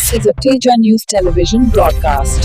This is a Teja News television broadcast.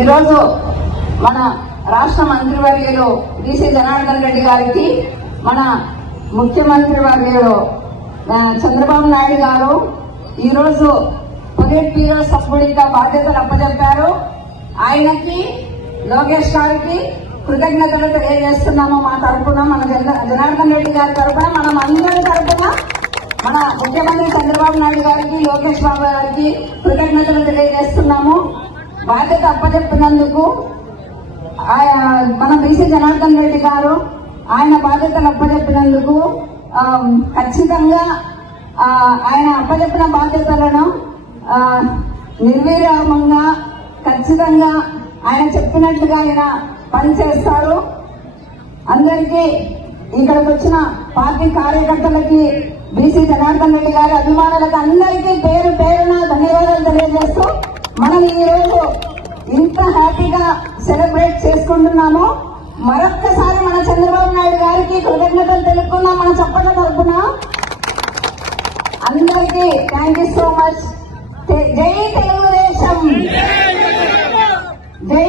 ఈరోజు మన రాష్ట్ర మంత్రివర్యులు బీసీ జనార్దన్ రెడ్డి గారికి మన ముఖ్యమంత్రి వర్యులు చంద్రబాబు నాయుడు గారు ఈరోజు పొలిట్ బ్యూరో సభ్యుడిగా బాధ్యతలు అప్పచెప్పారు. ఆయనకి లోకేష్ గారికి కృతజ్ఞతలు తెలియజేస్తున్నాము. మా తరఫున మన జనార్దన్ రెడ్డి గారి తరఫున మనం అందరి తరఫున మన ముఖ్యమంత్రి చంద్రబాబు నాయుడు గారికి లోకేష్ బాబు గారికి కృతజ్ఞతలు తెలియజేస్తున్నాము. బాధ్యత అప్పచెప్పినందుకు మన బీసీ జనార్దన్ రెడ్డి గారు ఆయన బాధ్యతలు అప్పచెప్పినందుకు ఖచ్చితంగా ఆయన అప్పచెప్పిన బాధ్యతలను నిర్విరామంగా ఖచ్చితంగా ఆయన చెప్పినట్లుగా ఆయన పనిచేస్తారు. అందరికీ ఇక్కడికి వచ్చిన పార్టీ కార్యకర్తలకి బీసీ జనార్దన్ రెడ్డి గారి అభిమానులకు అందరికీ పేరు పేరున ధన్యవాదాలు తెలియజేస్తూ మనం ఈ రోజు ఇంత హ్యాపీగా సెలబ్రేట్ చేసుకుంటున్నాము. మరొక్కసారి మన చంద్రబాబు నాయుడు గారికి కృతజ్ఞతలు తెలుపుకున్నాం. మన చప్పట్ల తరపున అందరికీ థ్యాంక్ యూ సో మచ్. జై తెలుగుదేశం, జై